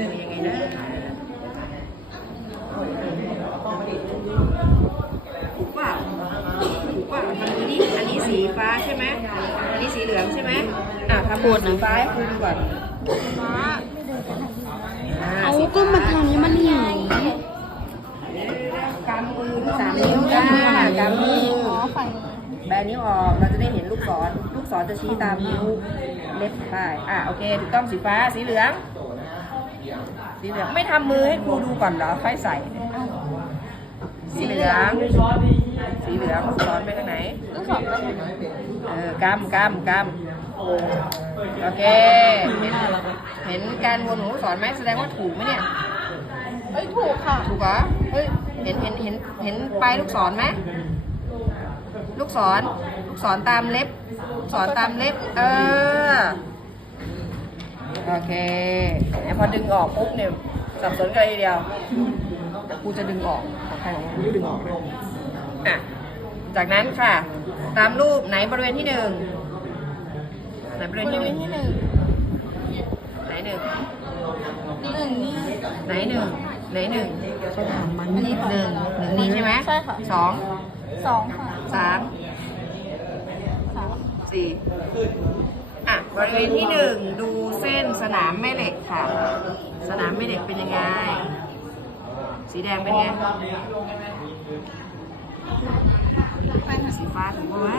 มือยังไงนะถูกป่ะถูกป่ะทำมือนี้อันนี้สีฟ้าใช่ไหมอันนี้สีเหลืองใช่ไหมอะทำมือสีฟ้าให้ครูดูก่อนฟ้าอ่าเอาสีก็มาทางนี้มันหนีกำมือสามนิ้วจ้ากำมืออ๋อฝั่งแบนิ้วออกเราจะได้เห็นลูกศร ลูกศรจะชี้ตามนิ้วเล็บไปอะโอเค ถูกต้องสีฟ้าสีเหลือง สีเหลืองไม่ทำมือให้ครูดูก่อนเหรอค่อยใส่สีเหลือง สีเหลืองลูกศรไปทางไหนลูกศรไปไหนเออกำกำกำโอเค เห็นเห็นการวนของลูกศรไหมแสดงว่าถูกไหมเนี่ยเอ้ยถูกค่ะ ถูกเหรอเฮ้ยเห็นเห็นเห็นเห็นปลายลูกศรไหมลูกศร ลูกศรตามเล็บ ลูกศรตามเล็บ เออ โอเคเนี่ยพอดึงออกปุ๊บเนี่ยสับสนกันเลยทีเดียวแต่กูจะดึงออกของใครของกูดึงออกอะจากนั้นค่ะ ตามรูปไหนบริเวณที่หนึ่งไหนบริเวณบริที่หเวนึ่ณงที่หนึ่งไหนหนึ่งหนึ่งนี่ไหนหนึ่งไหนหนึ่งอันนี้หนึ่งหนึ่งนี้ใช่ไหมใช่ค่ะสองสองค่ะสามสามสี่ อะบริเวณที่หนึ่งดูเส้นสนามแม่เหล็กค่ะ สนามแม่เหล็กเป็นยังไง สีแดงเป็นไงสีฟ้าถูกป่าวะ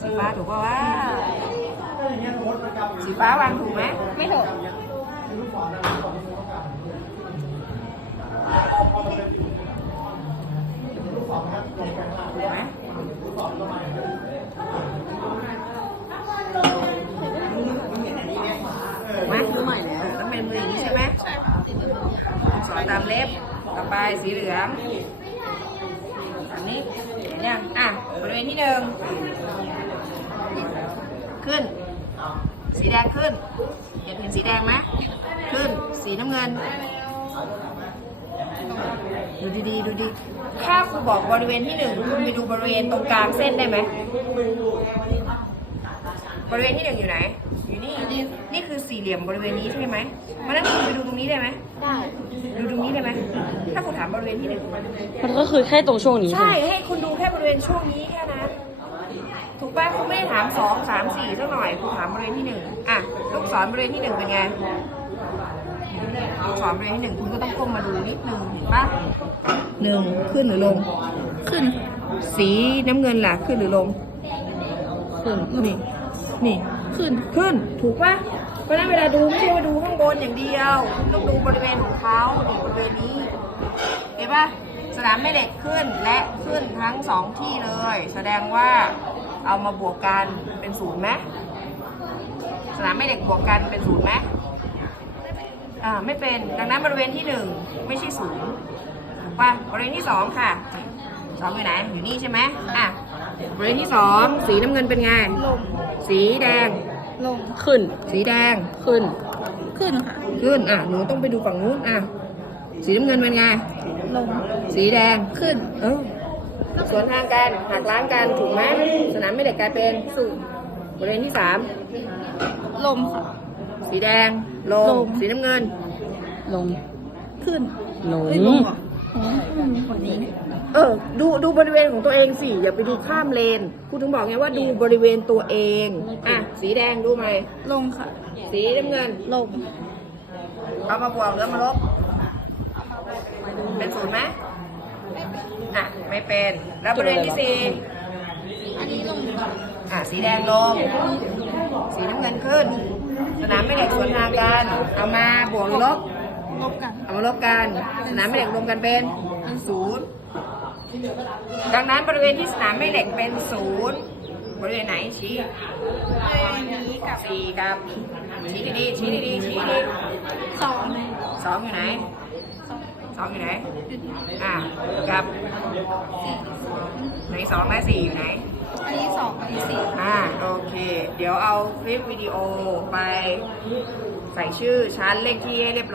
สีฟ้าถูกป่าวะสีฟ้าวางถูกไหมไม่ถูกถูกไหมถูกไหมรู้ใหม่แล้วต้องเป็นมืออย่างนี้ใช่ไหม ใช่ค่ะสีเหลือง สอนตาม เล็บต่อไปสีเหลืองอันนี้เห็นยังอะบริเวณที่หนึ่งขึ้น สีแดงขึ้น เห็นเห็นสีแดงไหมขึ้นสีน้ำเงิน ดูดีๆดูดีถ้าครูบอกบริเวณที่หนึ่งคุณไปดูบริเวณตรงกลางเส้นได้ไหม บริเวณที่หนึ่งอยู่ไหน อยู่นี่ นี่คือสี่เหลี่ยมบริเวณนี้ใช่ไหมมานั่งคุณไปดูตรงนี้ได้ไหมได้ ดูตรงนี้ได้ไหม ถ้าคุณถามบริเวณที่หนึ่งมันก็คือแค่ตรงช่วงนี้ใช่ ให้คุณดูแค่บริเวณช่วงนี้แค่นั้น ถูกป่ะคุณไม่ได้ถามสองสามสี่สักหน่อย คุณถามบริเวณที่หนึ่งอะ ลูกศรบริเวณที่หนึ่งเป็นไงลูกศรบริเวณที่หนึ่งคุณก็ต้องก้มมาดูนิดนึงเห็นป่ะหนึ่งขึ้นหรือลง ขึ้น สีน้ำเงินล่ะ ขึ้นหรือลง ขึ้นนี่ นี่ขึ้นขึ้นถูกปะเพราะฉะนั้นเวลาดูไม่ใช่ว่าดูข้างบนอย่างเดียวคุณต้องดูบริเวณของเขาดูบริเวณนี้เห็นปะสนามแม่เหล็กขึ้นและขึ้นทั้งสองที่เลย แสดงว่าเอามาบวกกันเป็นศูนย์ไหมสนามแม่เหล็กบวกกันเป็นศูนย์ไหมอ่าไม่เป็นดังนั้นบริเวณที่หนึ่งไม่ใช่ศูนย์ถูกปะบริเวณที่สองค่ะสองอยู่ไหนอยู่นี่ใช่ไหมอะ บริเวณที่สองสีน้ำเงินเป็นไง ลง สีแดง ลง ขึ้น สีแดง ขึ้น ขึ้นค่ะ ขึ้น อะ หนูต้องไปดูฝั่งนู้น อะ สีน้ำเงินเป็นไง ลง สีแดง ขึ้น เออสวนทางกันหักล้างกันถูกไหมสนามไม่เด็กกลายเป็นศูนย์บริเวณที่สามลงค่ะ สีแดงลงลง สีน้ำเงิน ลง ขึ้น ลง เอ้ยลงเหรออ๋ออืมคนนี้เออ ดูดูบริเวณของตัวเองสิ อย่าไปดูข้ามเลนครูถึงบอกไงว่าดูบริเวณตัวเอง อะ สีแดงดูไหม ลงค่ะ สีน้ำเงิน ลง เอามาบวกหรือเอามาลบ เป็นศูนย์ไหมอะ ไม่เป็น แล้วบริเวณที่สี่อันนี้ลงอะ สีแดงลง สีน้ำเงินขึ้น สนามไม่เหล็กสวนทางกัน เอามาบวกหรือลบ ลบกันเอามาลบกันสนามแม่เหล็กรวมกันเป็นเป็นศูนย์ดังนั้นบริเวณที่สนามแม่เหล็กเป็นศูนย์บริเวณไหนชี้บริเวณนี้กับสี่ครับชี้ดีๆชี้ดีๆชี้ดีสองๆสองอยู่ไหนสองสองอยู่ไหนอะกับไหนสองและสี่อยู่ไหนอันนี้สองอันนี้สี่อ่าโอเค เดี๋ยวเอาคลิปวิดีโอไปใส่ชื่อชั้นเลขที่ให้เรียบร้อย